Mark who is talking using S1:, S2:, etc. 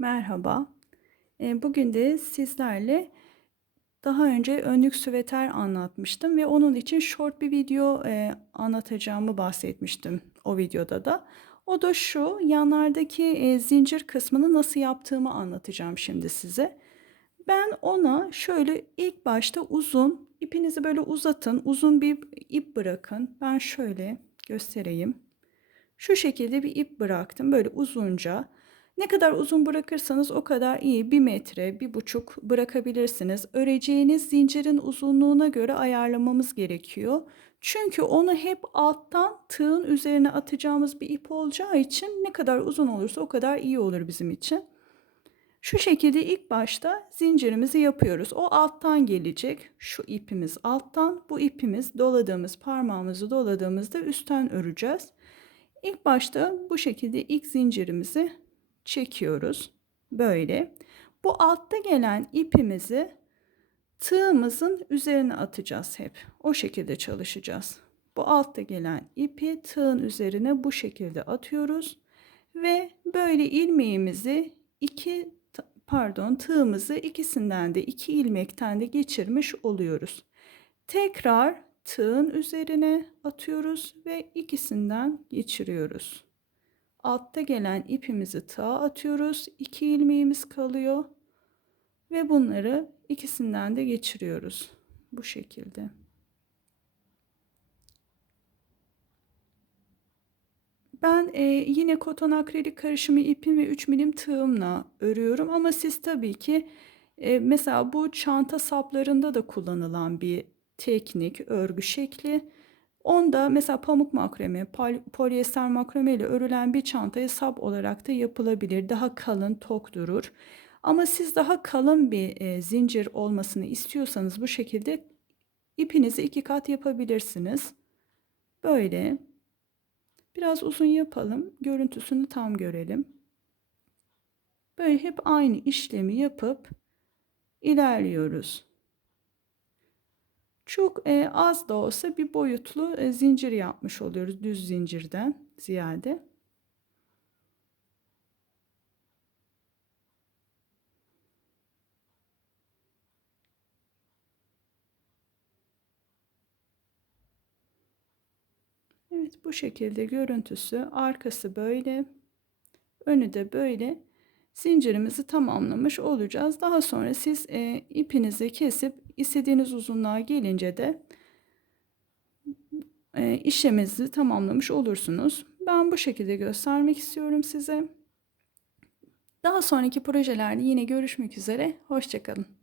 S1: Merhaba. Bugün de sizlerle daha önce önlük süveter anlatmıştım ve onun için short bir video anlatacağımı bahsetmiştim o videoda da. O da şu, yanlardaki zincir kısmını nasıl yaptığımı anlatacağım şimdi size. Ben ona şöyle ilk başta uzun, ipinizi böyle uzatın, uzun bir ip bırakın. Ben şöyle göstereyim. Şu şekilde bir ip bıraktım böyle uzunca. Ne kadar uzun bırakırsanız o kadar iyi. Bir metre, bir buçuk bırakabilirsiniz. Öreceğiniz zincirin uzunluğuna göre ayarlamamız gerekiyor. Çünkü onu hep alttan tığın üzerine atacağımız bir ip olacağı için ne kadar uzun olursa o kadar iyi olur bizim için. Şu şekilde ilk başta zincirimizi yapıyoruz. O alttan gelecek. Şu ipimiz alttan. Bu ipimiz doladığımız parmağımızı doladığımızda üstten öreceğiz. İlk başta bu şekilde ilk zincirimizi çekiyoruz. Böyle. Bu altta gelen ipimizi tığımızın üzerine atacağız hep. O şekilde çalışacağız. Bu altta gelen ipi tığın üzerine bu şekilde atıyoruz ve böyle ilmeğimizi iki pardon tığımızı ikisinden de iki ilmekten de geçirmiş oluyoruz. Tekrar tığın üzerine atıyoruz ve ikisinden geçiriyoruz. Altta gelen ipimizi tığa atıyoruz. İki ilmeğimiz kalıyor. Ve bunları ikisinden de geçiriyoruz. Bu şekilde. Ben e, yine koton akrilik karışımı ipim ve 3 milim tığımla örüyorum ama siz tabii ki e, mesela bu çanta saplarında da kullanılan bir teknik, örgü şekli. Onda mesela pamuk makrame, polyester makrame ile örülen bir çantaya sap olarak da yapılabilir. Daha kalın, tok durur. Ama siz daha kalın bir e, zincir olmasını istiyorsanız bu şekilde ipinizi iki kat yapabilirsiniz. Böyle. Biraz uzun yapalım. Görüntüsünü tam görelim. Böyle hep aynı işlemi yapıp ilerliyoruz. Çok e, az da olsa bir boyutlu e, zincir yapmış oluyoruz düz zincirden ziyade. Evet bu şekilde görüntüsü arkası böyle önü de böyle zincirimizi tamamlamış olacağız. Daha sonra siz e, ipinizi kesip istediğiniz uzunluğa gelince de e, işleminizi tamamlamış olursunuz. Ben bu şekilde göstermek istiyorum size. Daha sonraki projelerde yine görüşmek üzere. Hoşçakalın.